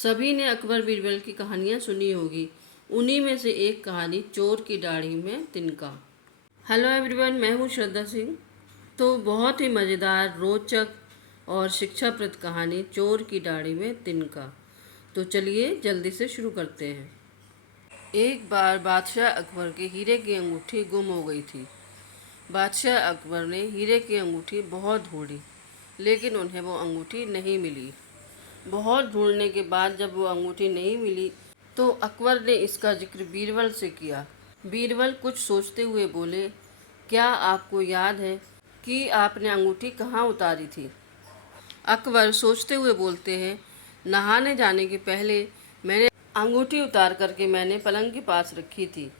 सभी ने अकबर बीरबल की कहानियाँ सुनी होगी। उन्हीं में से एक कहानी चोर की दाढ़ी में तिनका। हेलो एवरीवन, मैं हूँ श्रद्धा सिंह। तो बहुत ही मज़ेदार, रोचक और शिक्षाप्रद कहानी चोर की दाढ़ी में तिनका। तो चलिए जल्दी से शुरू करते हैं। एक बार बादशाह अकबर के हीरे की अंगूठी गुम हो गई थी। बादशाह अकबर ने हीरे की अंगूठी बहुत ढूंढी, लेकिन उन्हें वो अंगूठी नहीं मिली। बहुत ढूंढने के बाद जब वो अंगूठी नहीं मिली तो अकबर ने इसका जिक्र बीरबल से किया। बीरबल कुछ सोचते हुए बोले, क्या आपको याद है कि आपने अंगूठी कहाँ उतारी थी? अकबर सोचते हुए बोलते हैं, नहाने जाने के पहले मैंने अंगूठी उतार करके मैंने पलंग के पास रखी थी,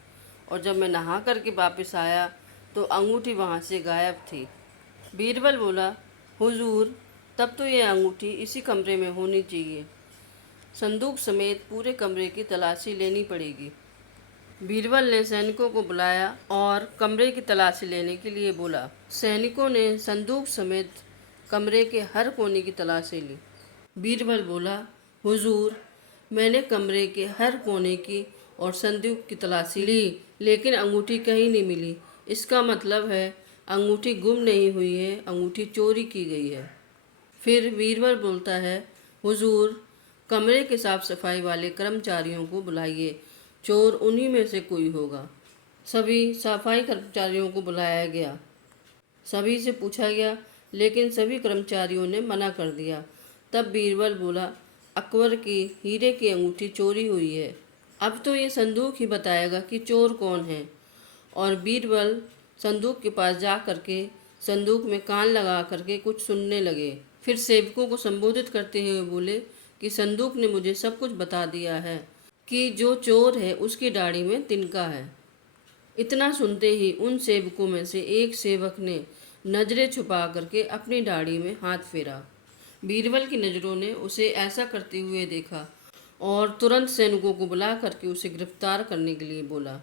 और जब मैं नहा करके वापस आया तो अंगूठी वहाँ से गायब थी। बीरबल बोला, हुजूर, तब तो ये अंगूठी इसी कमरे में होनी चाहिए। संदूक समेत पूरे कमरे की तलाशी लेनी पड़ेगी। बीरबल ने सैनिकों को बुलाया और कमरे की तलाशी लेने के लिए बोला। सैनिकों ने संदूक समेत कमरे के हर कोने की तलाशी ली। बीरबल बोला, हुजूर, मैंने कमरे के हर कोने की और संदूक की तलाशी ली, लेकिन अंगूठी कहीं नहीं मिली। इसका मतलब है अंगूठी गुम नहीं हुई है, अंगूठी चोरी की गई है। फिर बीरबल बोलता है, हुजूर, कमरे के साफ सफाई वाले कर्मचारियों को बुलाइए, चोर उन्हीं में से कोई होगा। सभी सफाई कर्मचारियों को बुलाया गया। सभी से पूछा गया, लेकिन सभी कर्मचारियों ने मना कर दिया। तब बीरबल बोला, अकबर की हीरे की अंगूठी चोरी हुई है। अब तो ये संदूक ही बताएगा कि चोर कौन है। और बीरबल संदूक के पास जा करके संदूक में कान लगा करके कुछ सुनने लगे। फिर सेवकों को संबोधित करते हुए बोले कि संदूक ने मुझे सब कुछ बता दिया है कि जो चोर है उसकी दाढ़ी में तिनका है। इतना सुनते ही उन सेवकों में से एक सेवक ने नजरें छुपा करके अपनी दाढ़ी में हाथ फेरा। बीरबल की नज़रों ने उसे ऐसा करते हुए देखा और तुरंत सैनिकों को बुला करके उसे गिरफ्तार करने के लिए बोला।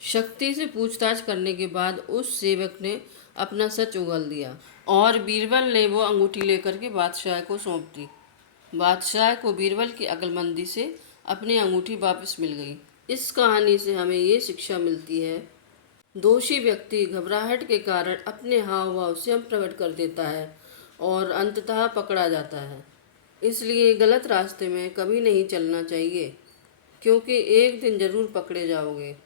शक्ति से पूछताछ करने के बाद उस सेवक ने अपना सच उगल दिया और बीरबल ने वो अंगूठी लेकर के बादशाह को सौंप दी। बादशाह को बीरबल की अक्लमंदी से अपनी अंगूठी वापस मिल गई। इस कहानी से हमें ये शिक्षा मिलती है, दोषी व्यक्ति घबराहट के कारण अपने हाव भाव स्वयं प्रकट कर देता है और अंततः पकड़ा जाता है। इसलिए गलत रास्ते में कभी नहीं चलना चाहिए, क्योंकि एक दिन ज़रूर पकड़े जाओगे।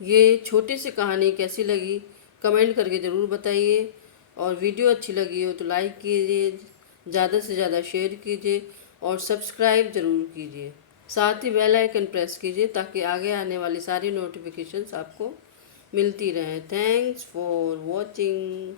ये छोटी सी कहानी कैसी लगी कमेंट करके ज़रूर बताइए, और वीडियो अच्छी लगी हो तो लाइक कीजिए, ज़्यादा से ज़्यादा शेयर कीजिए और सब्सक्राइब ज़रूर कीजिए। साथ ही बेल आइकन प्रेस कीजिए ताकि आगे आने वाली सारी नोटिफिकेशंस आपको मिलती रहें। Thanks for watching.